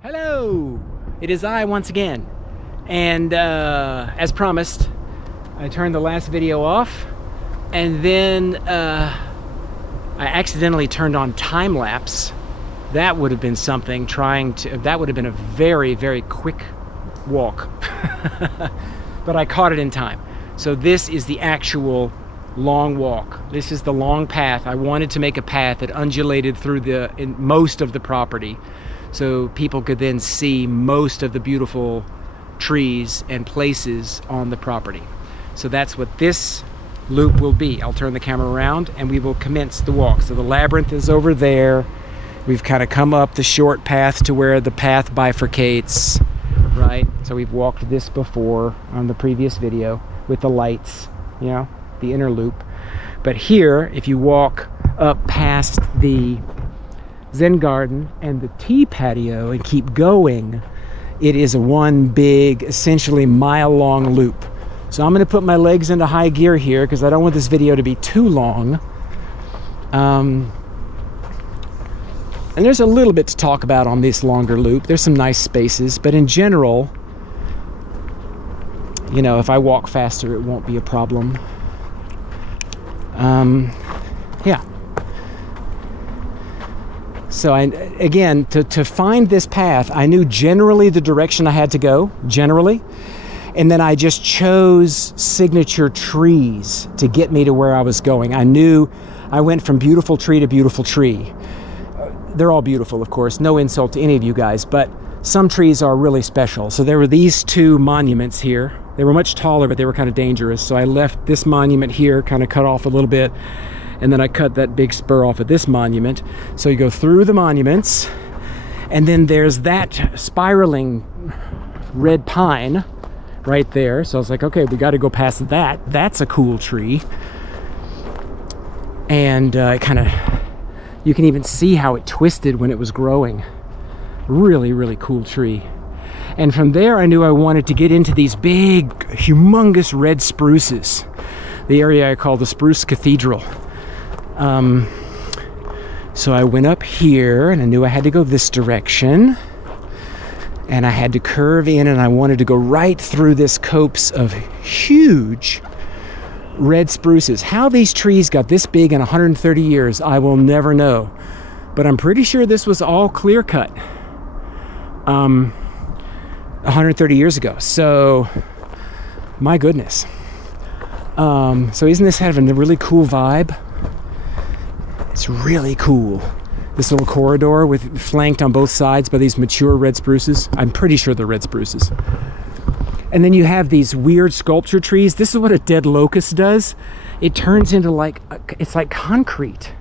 Hello! It is I once again. And as promised, I turned the last video off and then I accidentally turned on time-lapse. That would have been something that would have been a very, very quick walk. But I caught it in time. So this is the actual long walk. This is the long path. I wanted to make a path that undulated through most of the property, so people could then see most of the beautiful trees and places on the property. So that's what this loop will be. I'll turn the camera around and we will commence the walk. So the labyrinth is over there. We've kind of come up the short path to where the path bifurcates, right? So we've walked this before on the previous video with the lights, you know, the inner loop. But here, if you walk up past the Zen garden and the tea patio and keep going, it is a one big, essentially mile-long loop. So I'm going to put my legs into high gear here because I don't want this video to be too long. And there's a little bit to talk about on this longer loop. There's some nice spaces, but in general, you know, if I walk faster, it won't be a problem. Yeah. So again, to find this path, I knew generally the direction I had to go, generally. And then I just chose signature trees to get me to where I was going. I knew I went from beautiful tree to beautiful tree. They're all beautiful, of course, no insult to any of you guys, but some trees are really special. So there were these two monuments here. They were much taller, but they were kind of dangerous. So I left this monument here, kind of cut off a little bit, and then I cut that big spur off of this monument. So you go through the monuments, and then there's that spiraling red pine right there. So I was like, okay, we got to go past that. That's a cool tree. And you can even see how it twisted when it was growing. Really, really cool tree. And from there, I knew I wanted to get into these big, humongous red spruces. The area I call the Spruce Cathedral. So I went up here and I knew I had to go this direction. And I had to curve in and I wanted to go right through this copse of huge red spruces. How these trees got this big in 130 years, I will never know. But I'm pretty sure this was all clear cut 130 years ago. So, my goodness. So isn't this having a really cool vibe? It's really cool. This little corridor flanked on both sides by these mature red spruces. I'm pretty sure they're red spruces. And then you have these weird sculpture trees. This is what a dead locust does. It turns into it's like concrete.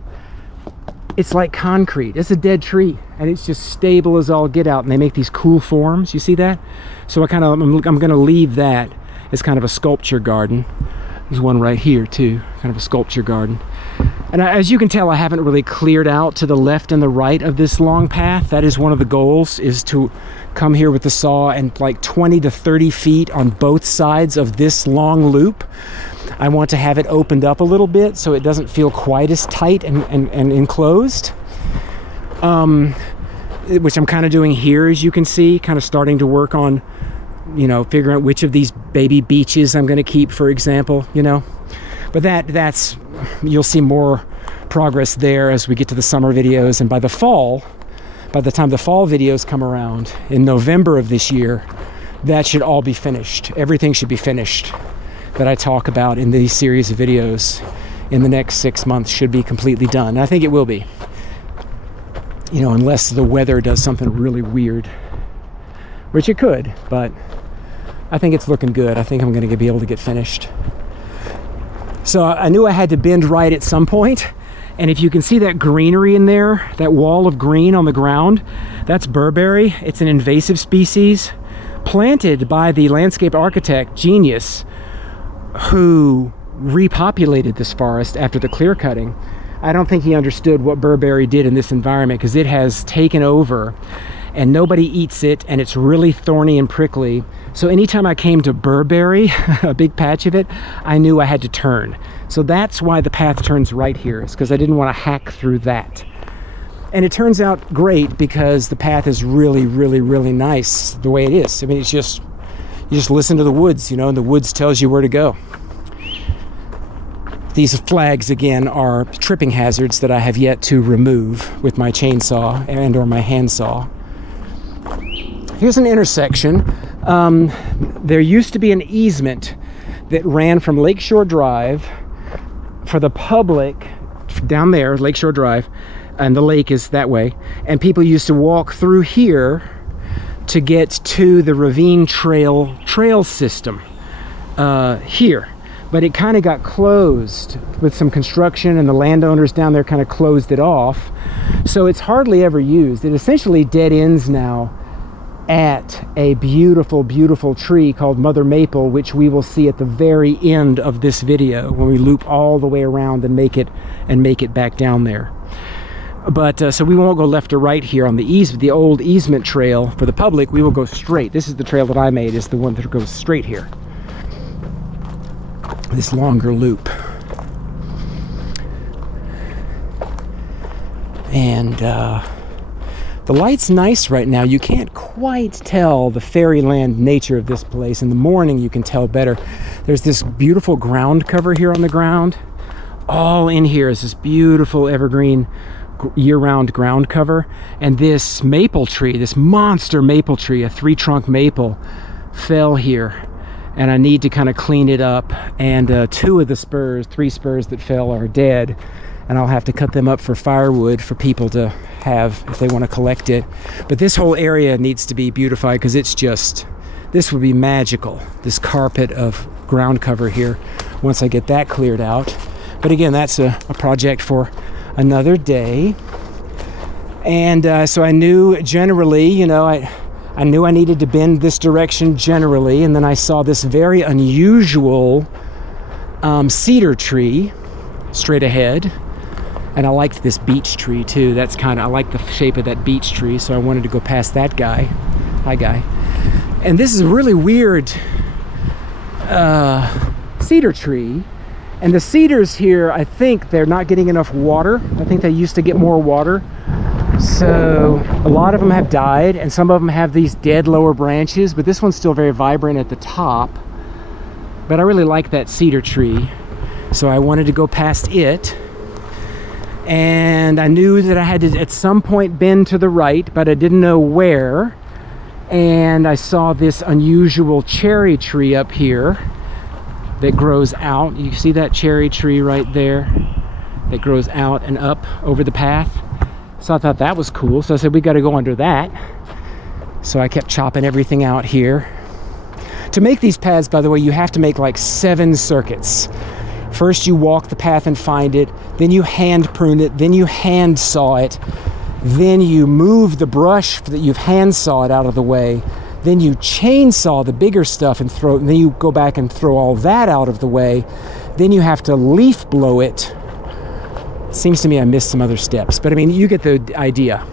It's like concrete. It's a dead tree, and it's just stable as all get out. And they make these cool forms. You see that? So I'm going to leave that as kind of a sculpture garden. There's one right here too, kind of a sculpture garden. And as you can tell, I haven't really cleared out to the left and the right of this long path. That is one of the goals, is to come here with the saw and like 20 to 30 feet on both sides of this long loop. I want to have it opened up a little bit so it doesn't feel quite as tight and enclosed. Which I'm kind of doing here, as you can see, kind of starting to work on, you know, figuring out which of these baby beeches I'm going to keep, for example, you know. But that's you'll see more progress there as we get to the summer videos, and by the time the fall videos come around in November of this year, that should all be finished. Everything should be finished that I talk about in these series of videos in the next 6 months should be completely done. And I think it will be, you know, unless the weather does something really weird, which it could, but I think it's looking good. I think I'm going to be able to get finished. So I knew I had to bend right at some point. And if you can see that greenery in there, that wall of green on the ground, that's Burberry. It's an invasive species planted by the landscape architect genius who repopulated this forest after the clear cutting. I don't think he understood what Burberry did in this environment, because it has taken over and nobody eats it, and it's really thorny and prickly. So anytime I came to Burberry, a big patch of it, I knew I had to turn. So that's why the path turns right here, is because I didn't want to hack through that. And it turns out great because the path is really, really, really nice the way it is. I mean, it's just, you just listen to the woods, you know, and the woods tells you where to go. These flags, again, are tripping hazards that I have yet to remove with my chainsaw and or my handsaw. Here's an intersection. There used to be an easement that ran from Lakeshore Drive for the public down there, Lakeshore Drive, and the lake is that way. And people used to walk through here to get to the ravine trail system here. But it kind of got closed with some construction, and the landowners down there kind of closed it off. So it's hardly ever used. It essentially dead ends now at a beautiful, beautiful tree called Mother Maple, which we will see at the very end of this video when we loop all the way around and make it back down there. But so we won't go left or right here on the old easement trail for the public. We will go straight. This is the trail that I made, is the one that goes straight here. This longer loop. And the light's nice right now. You can't quite tell the fairyland nature of this place. In the morning you can tell better. There's this beautiful ground cover here on the ground. All in here is this beautiful evergreen year-round ground cover. And this maple tree, this monster maple tree, a 3-trunk maple, fell here. And I need to kind of clean it up. And 3 spurs that fell are dead. And I'll have to cut them up for firewood for people to have if they want to collect it. But this whole area needs to be beautified because it's just, this would be magical. This carpet of ground cover here once I get that cleared out. But again, that's a project for another day. And so I knew generally, you know, I knew I needed to bend this direction generally, and then I saw this very unusual cedar tree straight ahead, and I liked this beech tree too. I like the shape of that beech tree, so I wanted to go past that guy. Hi, guy. And this is a really weird cedar tree, and the cedars here, I think they're not getting enough water. I think they used to get more water. So a lot of them have died, and some of them have these dead lower branches, but this one's still very vibrant at the top. But I really like that cedar tree, so I wanted to go past it. And I knew that I had to at some point bend to the right, but I didn't know where. And I saw this unusual cherry tree up here that grows out. You see that cherry tree right there that grows out and up over the path? So I thought that was cool. So I said, we got to go under that. So I kept chopping everything out here. To make these paths, by the way, you have to make like 7 circuits. First you walk the path and find it, then you hand prune it, then you hand saw it, then you move the brush that you've hand sawed out of the way, then you chainsaw the bigger stuff and throw it, and then you go back and throw all that out of the way, then you have to leaf blow it. Seems to me I missed some other steps, but I mean, you get the idea.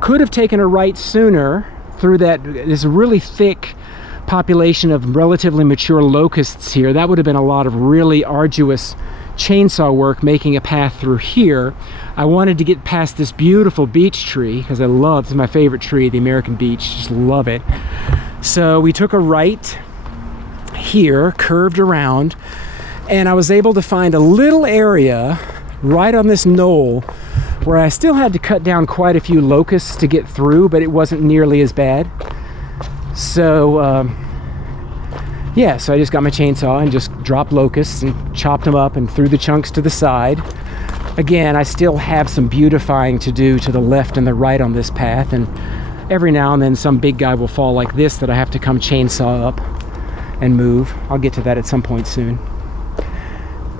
Could have taken a right sooner through that. There's a really thick population of relatively mature locusts here. That would have been a lot of really arduous chainsaw work making a path through here. I wanted to get past this beautiful beech tree because it's my favorite tree, the American beech. Just love it. So we took a right here, curved around, and I was able to find a little area right on this knoll where I still had to cut down quite a few locusts to get through, but it wasn't nearly as bad. So yeah, so I just got my chainsaw and just dropped locusts and chopped them up and threw the chunks to the side. Again, I still have some beautifying to do to the left and the right on this path, and every now and then some big guy will fall like this that I have to come chainsaw up and move. I'll get to that at some point soon.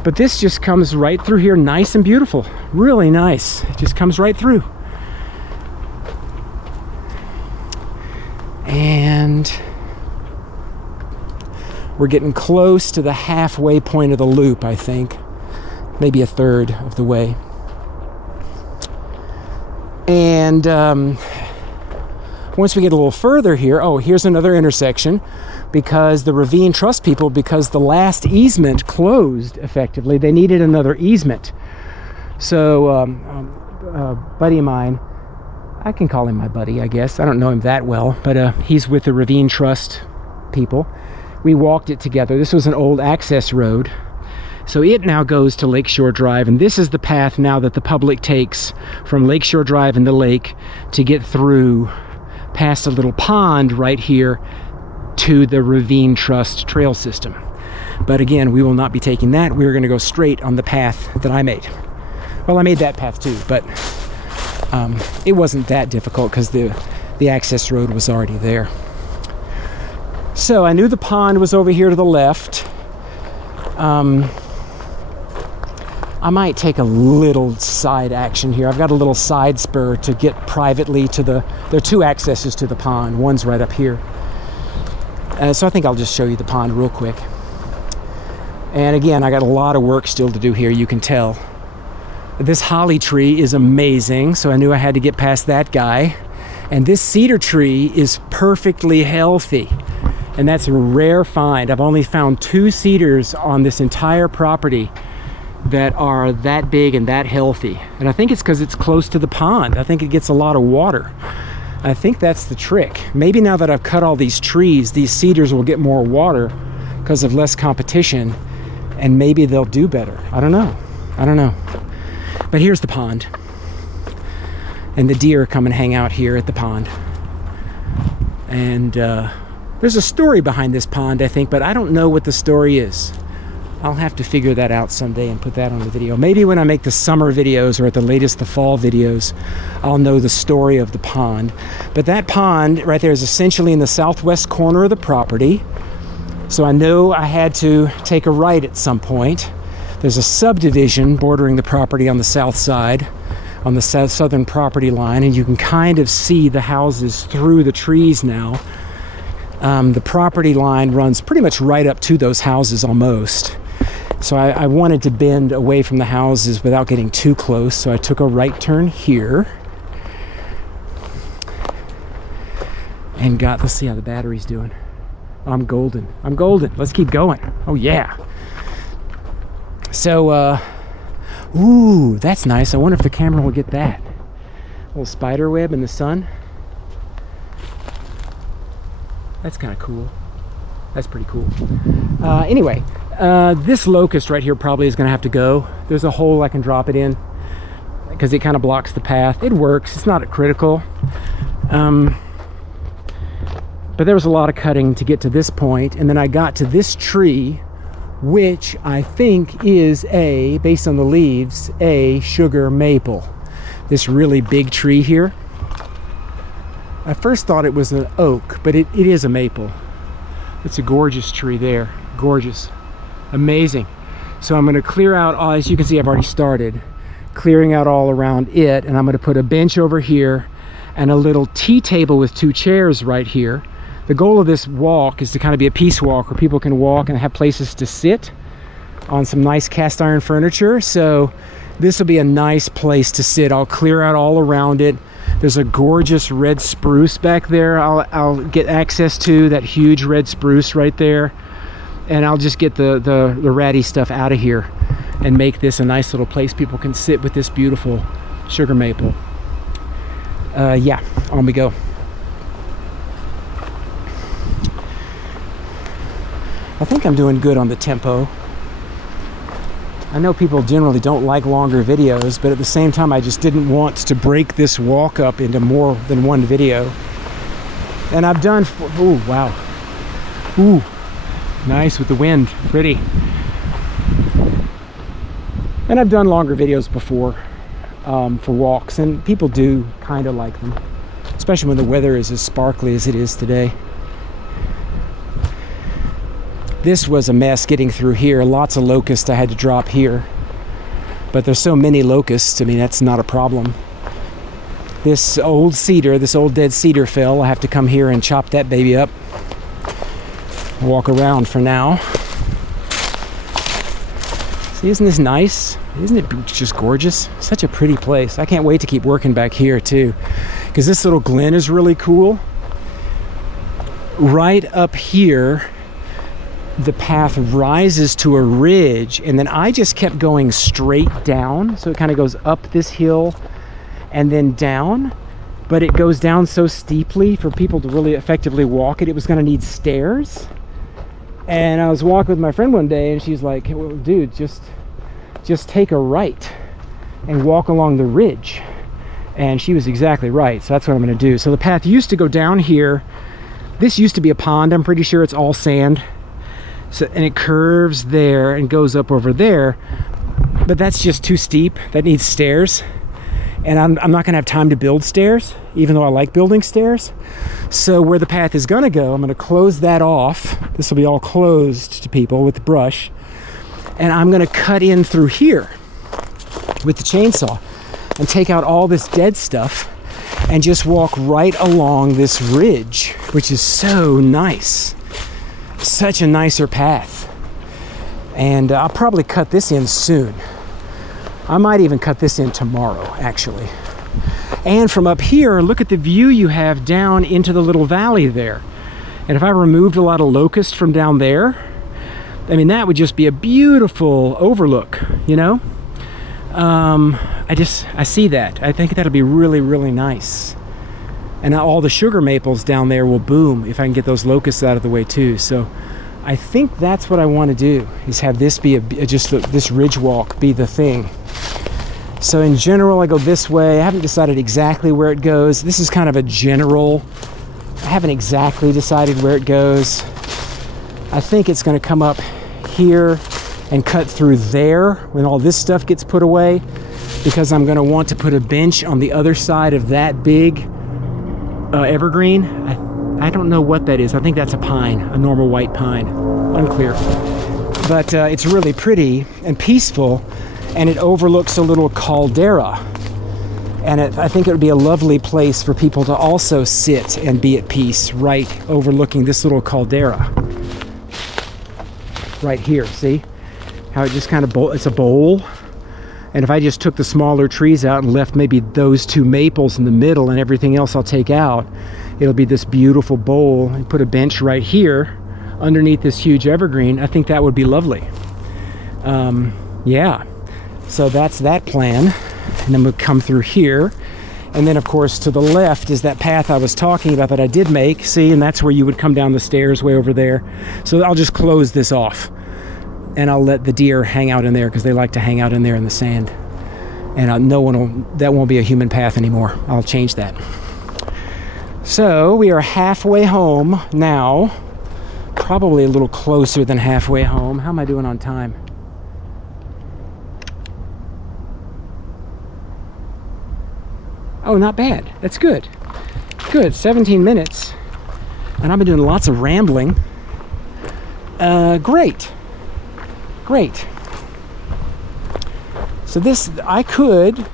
But this just comes right through here, nice and beautiful. Really nice. It just comes right through. And we're getting close to the halfway point of the loop, I think. Maybe a third of the way. And once we get a little further here, here's another intersection, because the Ravine Trust people, because the last easement closed effectively, they needed another easement. So a buddy of mine, I can call him my buddy, I guess. I don't know him that well, but he's with the Ravine Trust people. We walked it together. This was an old access road. So it now goes to Lakeshore Drive, and this is the path now that the public takes from Lakeshore Drive and the lake to get through past a little pond right here to the Ravine Trust trail system. But again, we will not be taking that. We're going to go straight on the path that I made. Well, I made that path too, but it wasn't that difficult because the access road was already there. So I knew the pond was over here to the left. I might take a little side action here. I've got a little side spur to get privately to there are two accesses to the pond. One's right up here. So I think I'll just show you the pond real quick. And again, I got a lot of work still to do here, you can tell. This holly tree is amazing, so I knew I had to get past that guy. And this cedar tree is perfectly healthy. And that's a rare find. I've only found 2 cedars on this entire property that are that big and that healthy. And I think it's because it's close to the pond. I think it gets a lot of water. I think that's the trick. Maybe now that I've cut all these trees, these cedars will get more water because of less competition, and maybe they'll do better. I don't know. But here's the pond. And the deer come and hang out here at the pond. And there's a story behind this pond, I think, but I don't know what the story is. I'll have to figure that out someday and put that on the video. Maybe when I make the summer videos, or at the latest the fall videos, I'll know the story of the pond. But that pond right there is essentially in the southwest corner of the property. So I know I had to take a right at some point. There's a subdivision bordering the property on the south side, on the southern property line, and you can kind of see the houses through the trees now. The property line runs pretty much right up to those houses almost. So I wanted to bend away from the houses without getting too close, so I took a right turn here. And let's see how the battery's doing. I'm golden. Let's keep going. Oh yeah. So, ooh, that's nice. I wonder if the camera will get that. Little spider web in the sun. That's kind of cool. That's pretty cool. Anyway, this locust right here probably is going to have to go. There's a hole I can drop it in because it kind of blocks the path. It works. It's not critical. But there was a lot of cutting to get to this point, and then I got to this tree, which I think is based on the leaves, a sugar maple. This really big tree here. I first thought it was an oak, but it is a maple. It's a gorgeous tree there. Gorgeous. Amazing. So I'm going to clear out, as you can see, I've already started clearing out all around it, and I'm going to put a bench over here and a little tea table with 2 chairs right here. The goal of this walk is to kind of be a peace walk where people can walk and have places to sit on some nice cast iron furniture. So this will be a nice place to sit. I'll clear out all around it. There's a gorgeous red spruce back there I'll get access to, that huge red spruce right there. And I'll just get the ratty stuff out of here and make this a nice little place people can sit with this beautiful sugar maple. Yeah, on we go. I think I'm doing good on the tempo. I know people generally don't like longer videos, but at the same time I just didn't want to break this walk up into more than one video. And I've done, ooh, wow. Ooh, nice with the wind, pretty. And I've done longer videos before for walks, and people do kind of like them, especially when the weather is as sparkly as it is today. This was a mess getting through here. Lots of locusts I had to drop here. But there's so many locusts, I mean, that's not a problem. This old cedar, this old dead cedar fell. I have to come here and chop that baby up. Walk around for now. See, isn't this nice? Isn't it just gorgeous? Such a pretty place. I can't wait to keep working back here too, because this little glen is really cool. Right up here the path rises to a ridge, and then I just kept going straight down. So it kind of goes up this hill and then down, but it goes down so steeply for people to really effectively walk it. It was going to need stairs. And I was walking with my friend one day, and she's like, well, dude, just take a right and walk along the ridge. And she was exactly right. So that's what I'm going to do. So the path used to go down here. This used to be a pond. I'm pretty sure it's all sand. So, and it curves there and goes up over there. But that's just too steep. That needs stairs. And I'm not going to have time to build stairs, even though I like building stairs. So where the path is going to go, I'm going to close that off. This will be all closed to people with the brush. And I'm going to cut in through here with the chainsaw and take out all this dead stuff and just walk right along this ridge, which is so nice. Such a nicer path. And I'll probably cut this in soon. I might even cut this in tomorrow, actually. And from up here, look at the view you have down into the little valley there. And if I removed a lot of locust from down there, I mean, that would just be a beautiful overlook, you know? I see that. I think that'll be really, really nice. And all the sugar maples down there will boom if I can get those locusts out of the way too. So I think that's what I want to do, is have this be this ridge walk be the thing. So in general, I go this way. I haven't decided exactly where it goes. This is kind of a general, I haven't exactly decided where it goes. I think it's going to come up here and cut through there when all this stuff gets put away, because I'm going to want to put a bench on the other side of that big evergreen. I don't know what that is. I think that's a pine, a normal white pine. Unclear. But it's really pretty and peaceful, and it overlooks a little caldera. And I think it would be a lovely place for people to also sit and be at peace, right overlooking this little caldera. Right here, see? How it just kind of, it's a bowl. And if I just took the smaller trees out and left maybe those two maples in the middle and everything else I'll take out, it'll be this beautiful bowl, and put a bench right here underneath this huge evergreen. I think that would be lovely. Yeah, so that's that plan. And then we'll come through here. And then of course to the left is that path I was talking about that I did make, see, and that's where you would come down the stairs way over there. So I'll just close this off, and I'll let the deer hang out in there, because they like to hang out in there in the sand. And that won't be a human path anymore. I'll change that. So we are halfway home now, probably a little closer than halfway home. How am I doing on time? Oh, not bad. That's good. Good, 17 minutes. And I've been doing lots of rambling. Great. So this, I could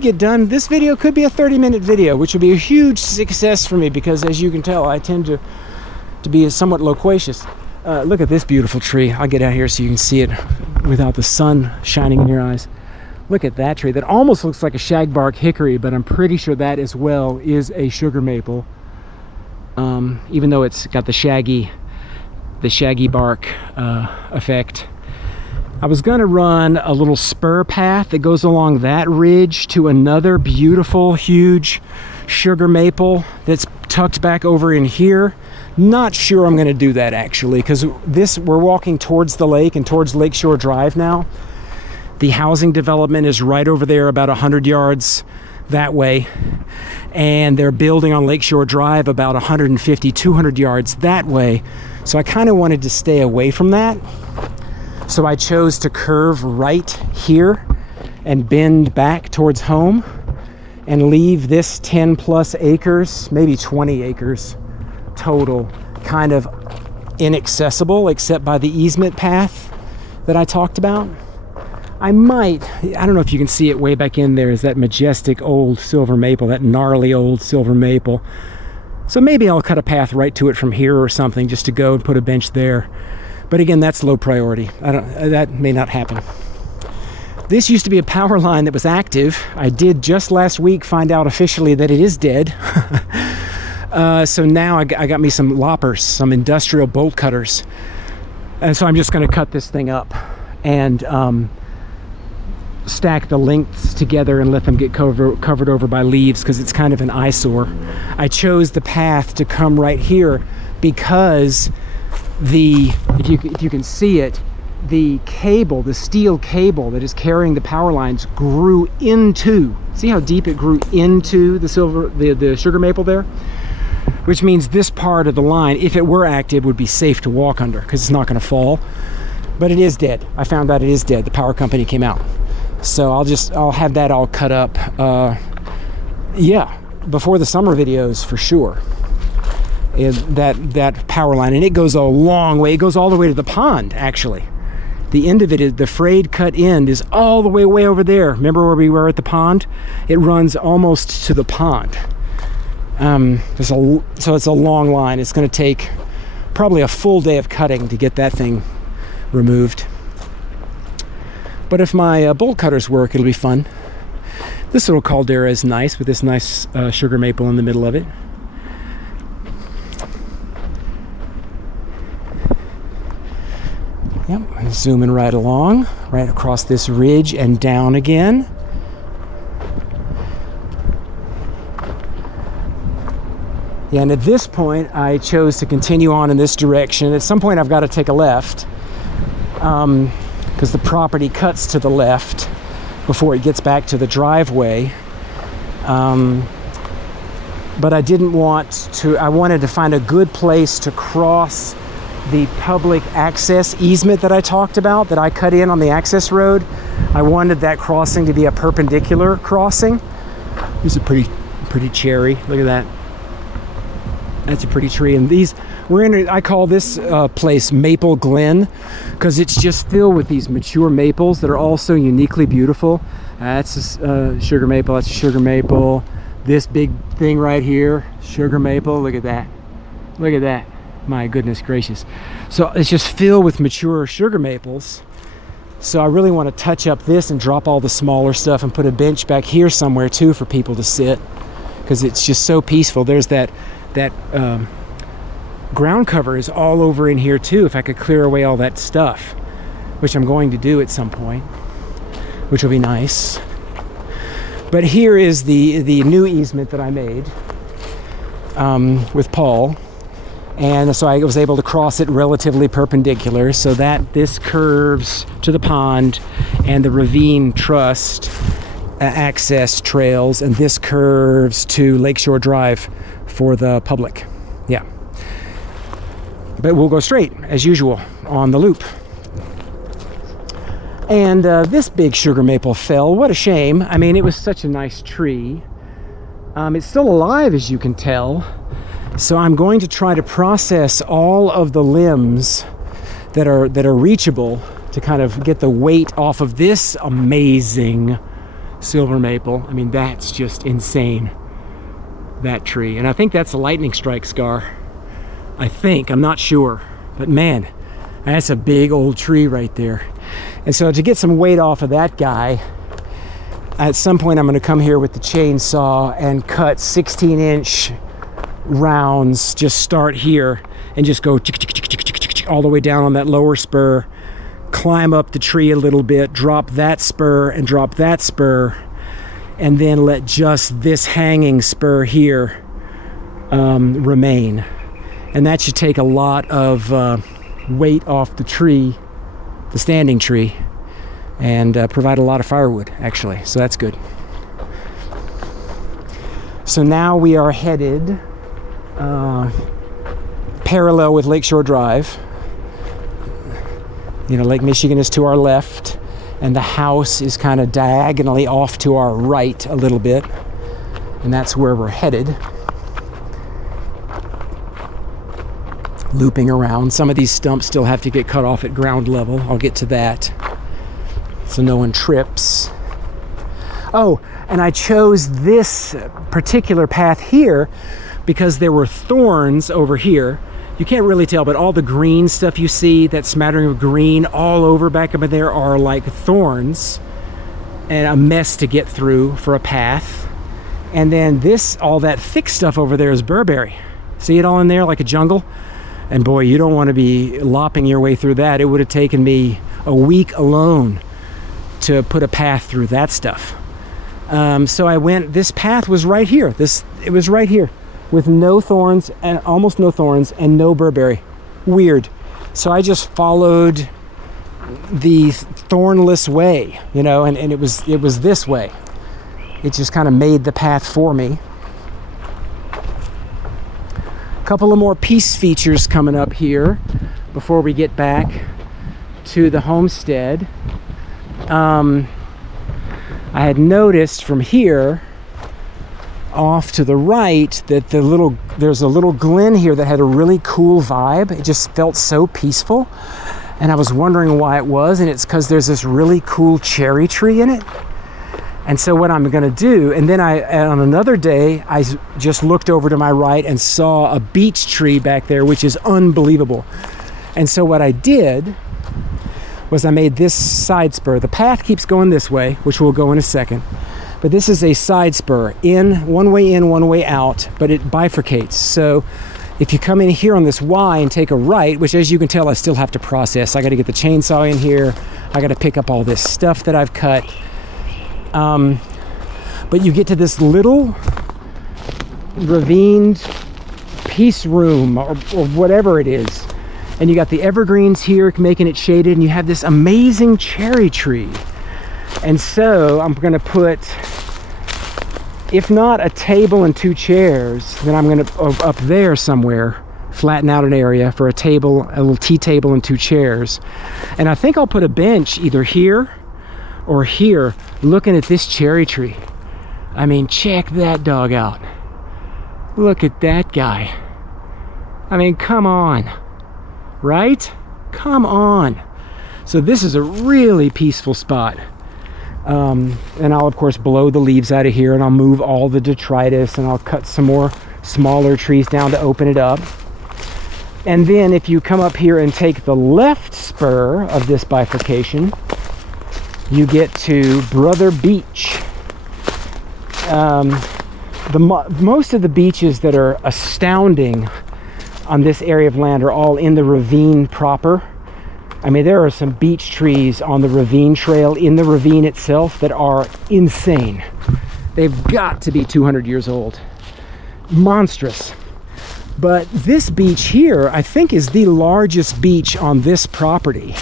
get done. This video could be a 30-minute video, which would be a huge success for me, because as you can tell, I tend to be somewhat loquacious. Look at this beautiful tree. I'll get out here so you can see it without the sun shining in your eyes. Look at that tree. That almost looks like a shagbark hickory, but I'm pretty sure that as well is a sugar maple. Even though it's got the shaggy bark effect. I was going to run a little spur path that goes along that ridge to another beautiful, huge sugar maple that's tucked back over in here. Not sure I'm going to do that, actually, because we're walking towards the lake and towards Lakeshore Drive now. The housing development is right over there, about 100 yards that way. And they're building on Lakeshore Drive about 150, 200 yards that way. So I kind of wanted to stay away from that. So I chose to curve right here and bend back towards home and leave this 10 plus acres, maybe 20 acres total, kind of inaccessible except by the easement path that I talked about. I don't know if you can see it way back in there, is that majestic old silver maple, that gnarly old silver maple. So maybe I'll cut a path right to it from here or something, just to go and put a bench there. But again, that's low priority. That may not happen. This used to be a power line that was active. I did just last week find out officially that it is dead. So now I got me some loppers, some industrial bolt cutters. And so I'm just going to cut this thing up and stack the lengths together and let them get covered over by leaves, because it's kind of an eyesore. I chose the path to come right here because if you can see it, the cable, the steel cable that is carrying the power lines grew into, see how deep it grew into the sugar maple there? Which means this part of the line, if it were active, would be safe to walk under because it's not going to fall. But it is dead. I found out it is dead. The power company came out. So I'll have that all cut up, yeah, before the summer videos for sure. That power line, and it goes a long way. It goes all the way to the pond, actually. The end of it is, the frayed cut end is all the way over there. Remember where we were at the pond? It runs almost to the pond. So it's a long line. It's going to take probably a full day of cutting to get that thing removed. But if my bolt cutters work, it'll be fun. This little caldera is nice with this nice sugar maple in the middle of it. Yep, I'm zooming right along, right across this ridge and down again. Yeah, and at this point, I chose to continue on in this direction. At some point, I've got to take a left because the property cuts to the left before it gets back to the driveway. But I didn't want to, I wanted to find a good place to cross the public access easement that I talked about, that I cut in on the access road. I wanted that crossing to be a perpendicular crossing. This is a pretty cherry. Look at that. That's a pretty tree. And these, I call this place Maple Glen, because it's just filled with these mature maples that are all so uniquely beautiful. That's a sugar maple. That's a sugar maple. This big thing right here, sugar maple. Look at that. Look at that. My goodness gracious. So it's just filled with mature sugar maples. So I really want to touch up this and drop all the smaller stuff and put a bench back here somewhere too for people to sit, because it's just so peaceful. There's that ground cover is all over in here too. If I could clear away all that stuff, which I'm going to do at some point, which will be nice. But here is the new easement that I made with Paul. And so I was able to cross it relatively perpendicular, so that this curves to the pond and the ravine trust access trails, and this curves to Lakeshore Drive for the public. Yeah. But we'll go straight, as usual, on the loop. And this big sugar maple fell. What a shame. I mean, it was such a nice tree. It's still alive, as you can tell. So I'm going to try to process all of the limbs that are reachable to kind of get the weight off of this amazing silver maple. I mean, that's just insane, that tree. And I think that's a lightning strike scar. I think, I'm not sure, but man, that's a big old tree right there. And so to get some weight off of that guy, at some point I'm going to come here with the chainsaw and cut 16-inch rounds. Just start here and just go all the way down on that lower spur, climb up the tree a little bit, drop that spur and drop that spur, and then let just this hanging spur here remain. And that should take a lot of weight off the tree, the standing tree, and provide a lot of firewood, actually. So that's good. So now we are headed parallel with Lakeshore Drive. You know, Lake Michigan is to our left, and the house is kind of diagonally off to our right a little bit, and that's where we're headed. Looping around. Some of these stumps still have to get cut off at ground level. I'll get to that, so no one trips. Oh, and I chose this particular path here because there were thorns over here. You can't really tell, but all the green stuff you see, that smattering of green all over back up in there, are like thorns and a mess to get through for a path. And then this, all that thick stuff over there is burberry. See it all in there like a jungle? And boy, you don't want to be lopping your way through that. It would have taken me a week alone to put a path through that stuff. So I went, this path was right here. It was right here with no thorns, and almost no thorns, and no burberry. Weird. So I just followed the thornless way, you know, and it was this way. It just kind of made the path for me. A couple of more peace features coming up here before we get back to the homestead. I had noticed from here off to the right that there's a little glen here that had a really cool vibe. It just felt so peaceful, and I was wondering why it was, and it's because there's this really cool cherry tree in it. And so what I'm going to do, and then on another day, I just looked over to my right and saw a beech tree back there, which is unbelievable. And so what I did was I made this side spur. The path keeps going this way, which we'll go in a second. But this is a side spur, one way in, one way out, but it bifurcates. So if you come in here on this Y and take a right, which as you can tell, I still have to process. I got to get the chainsaw in here. I got to pick up all this stuff that I've cut. But you get to this little ravined peace room or whatever it is. And you got the evergreens here making it shaded, and you have this amazing cherry tree. And so I'm going to put, if not a table and 2 chairs, then I'm going to, up there somewhere, flatten out an area for a table, a little tea table and 2 chairs. And I think I'll put a bench either here or here, looking at this cherry tree. I mean, check that dog out. Look at that guy. I mean, come on. Right? Come on. So this is a really peaceful spot. And I'll of course blow the leaves out of here, and I'll move all the detritus, and I'll cut some more smaller trees down to open it up. And then if you come up here and take the left spur of this bifurcation, you get to Brother Beach. Most of the beaches that are astounding on this area of land are all in the ravine proper. I mean, there are some beech trees on the ravine trail in the ravine itself that are insane. They've got to be 200 years old. Monstrous. But this beech here, I think, is the largest beech on this property.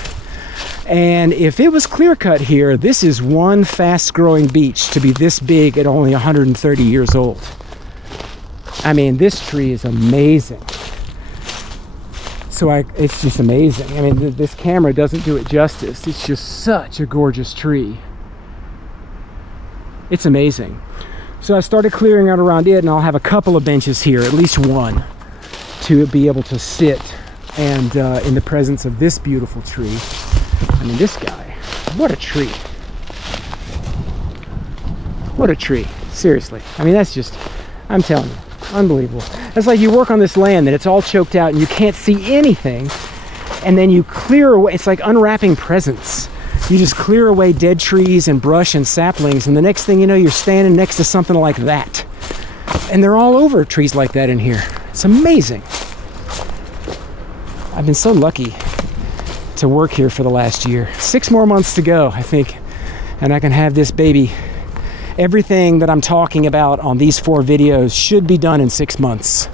And if it was clear cut here, this is one fast growing beech to be this big at only 130 years old. I mean, this tree is amazing. So it's just amazing. I mean, this camera doesn't do it justice. It's just such a gorgeous tree. It's amazing. So I started clearing out around it, and I'll have a couple of benches here, at least one, to be able to sit and in the presence of this beautiful tree. I mean, this guy, what a tree. What a tree, seriously. I mean, that's just, I'm telling you, unbelievable. It's like you work on this land and it's all choked out and you can't see anything, and then you clear away. It's like unwrapping presents. You just clear away dead trees and brush and saplings, and the next thing you know, you're standing next to something like that. And they're all over trees like that in here. It's amazing. I've been so lucky to work here for the last year. 6 more months to go, I think, and I can have this baby. Everything that I'm talking about on these 4 videos should be done in 6 months.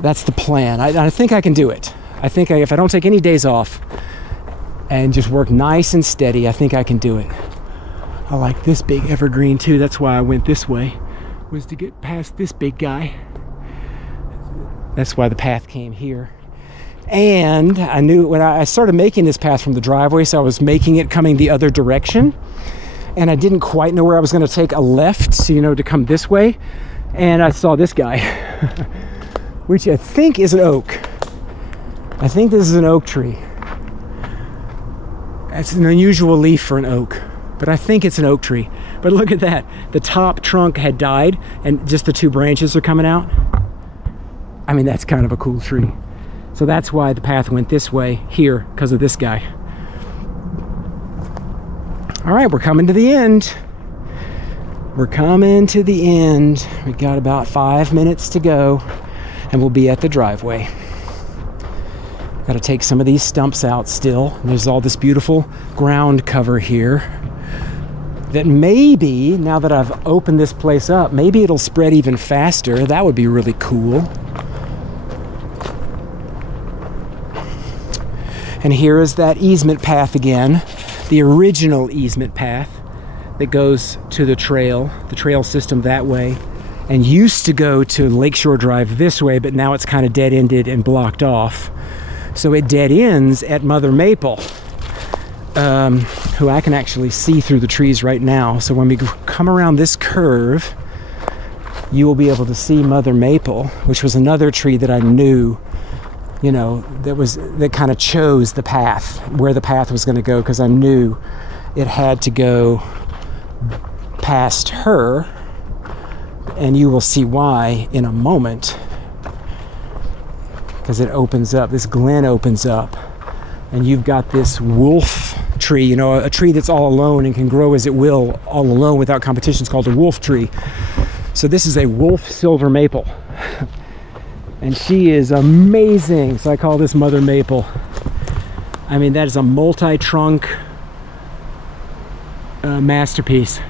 That's the plan. I think I can do it. I think if I don't take any days off and just work nice and steady, I think I can do it. I like this big evergreen too. That's why I went this way, was to get past this big guy. That's why the path came here. And I knew when I started making this path from the driveway, so I was making it coming the other direction, and I didn't quite know where I was going to take a left, so, you know, to come this way. And I saw this guy, which I think is an oak. I think this is an oak tree. It's an unusual leaf for an oak, but I think it's an oak tree. But look at that. The top trunk had died, and just the 2 branches are coming out. I mean, that's kind of a cool tree. So that's why the path went this way here, because of this guy. All right, we're coming to the end. We're coming to the end. We got about 5 minutes to go, and we'll be at the driveway. Got to take some of these stumps out still. There's all this beautiful ground cover here that maybe, now that I've opened this place up, maybe it'll spread even faster. That would be really cool. And here is that easement path again, the original easement path that goes to the trail system that way, and used to go to Lakeshore Drive this way, but now it's kind of dead-ended and blocked off. So it dead ends at Mother Maple, who I can actually see through the trees right now. So when we come around this curve, you will be able to see Mother Maple, which was another tree that I knew, you know, that kind of chose the path, where the path was going to go, because I knew it had to go past her, and you will see why in a moment, because it opens up, this glen opens up, and you've got this wolf tree, you know, a tree that's all alone and can grow as it will all alone without competition. It's called a wolf tree. So this is a wolf silver maple, and she is amazing. So I call this Mother Maple. I mean, that is a multi-trunk masterpiece.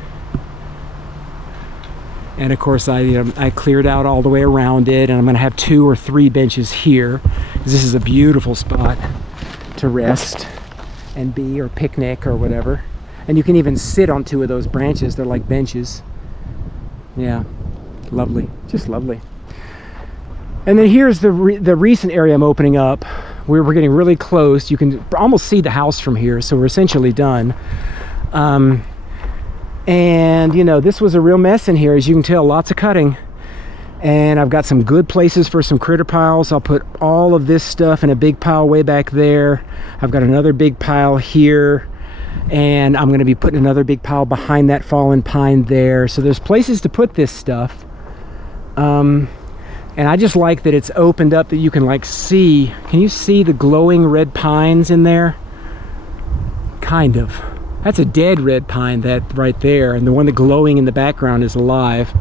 And of course I cleared out all the way around it, and I'm going to have 2 or 3 benches here. This is a beautiful spot to rest and be, or picnic or whatever. And you can even sit on 2 of those branches. They're like benches. Yeah, lovely, just lovely. And then here's the recent area I'm opening up. We're getting really close. You can almost see the house from here, so we're essentially done. And you know, this was a real mess in here, as you can tell, lots of cutting. And I've got some good places for some critter piles. I'll put all of this stuff in a big pile way back there. I've got another big pile here, and I'm going to be putting another big pile behind that fallen pine there. So there's places to put this stuff. And I just like that it's opened up, that you can like see. Can you see the glowing red pines in there? Kind of. That's a dead red pine, that right there, and the one that glowing in the background is alive.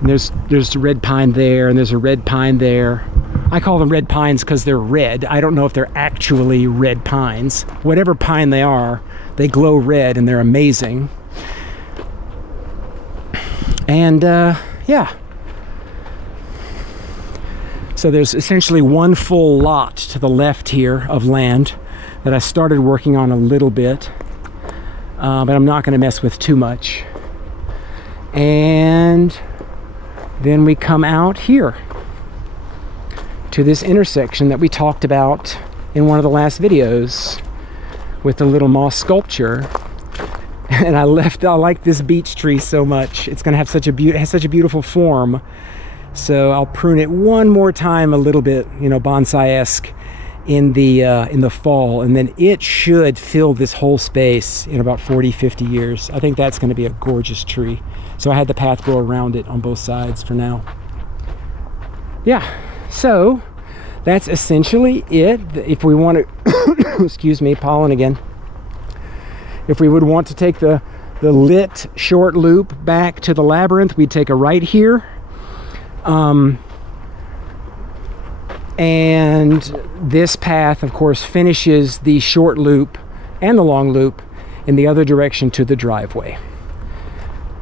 And there's a red pine there, and there's a red pine there. I call them red pines because they're red. I don't know if they're actually red pines. Whatever pine they are, they glow red, and they're amazing. And yeah. So there's essentially one full lot to the left here of land that I started working on a little bit. But I'm not going to mess with too much. And then we come out here to this intersection that we talked about in one of the last videos with the little moss sculpture. And I like this beech tree so much. It's going to have such a beautiful form. So I'll prune it one more time, a little bit, you know, bonsai-esque, in the fall, and then it should fill this whole space in about 40-50 years. I think that's going to be a gorgeous tree. So I had the path go around it on both sides for now. Yeah, so that's essentially it. If we want to excuse me, pollen again. If we would want to take the lit short loop back to the labyrinth, we'd take a right here. And this path, of course, finishes the short loop and the long loop in the other direction to the driveway.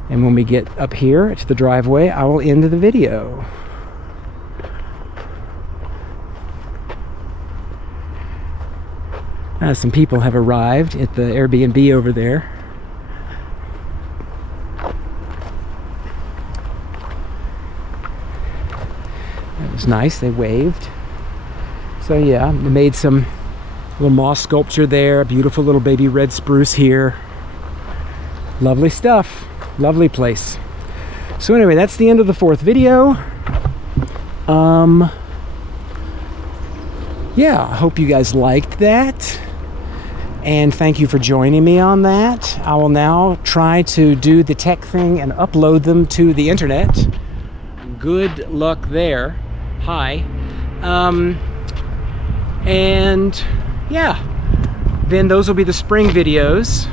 And when we get up here to the driveway, I will end the video. Some people have arrived at the Airbnb over there. That was nice, they waved. So yeah, they made some little moss sculpture there, beautiful little baby red spruce here. Lovely stuff, lovely place. So anyway, that's the end of the 4th video. Yeah, I hope you guys liked that. And thank you for joining me on that. I will now try to do the tech thing and upload them to the internet. Good luck there. Hi. And yeah, then those will be the spring videos,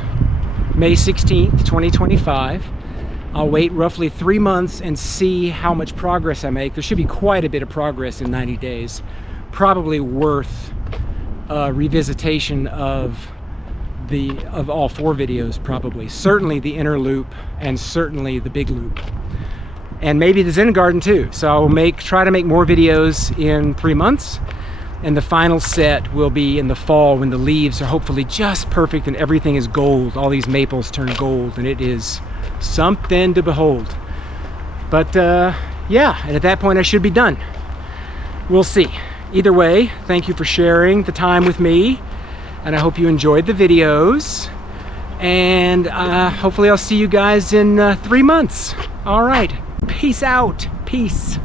May 16th, 2025. I'll wait roughly 3 months and see how much progress I make. There should be quite a bit of progress in 90 days. Probably worth revisitation of all 4 videos, probably. Certainly the inner loop and certainly the big loop. And maybe the Zen garden too. So I'll try to make more videos in 3 months. And the final set will be in the fall when the leaves are hopefully just perfect and everything is gold. All these maples turn gold and it is something to behold. But yeah, and at that point I should be done. We'll see. Either way, thank you for sharing the time with me, and I hope you enjoyed the videos, and hopefully I'll see you guys in 3 months. All right, peace out. Peace.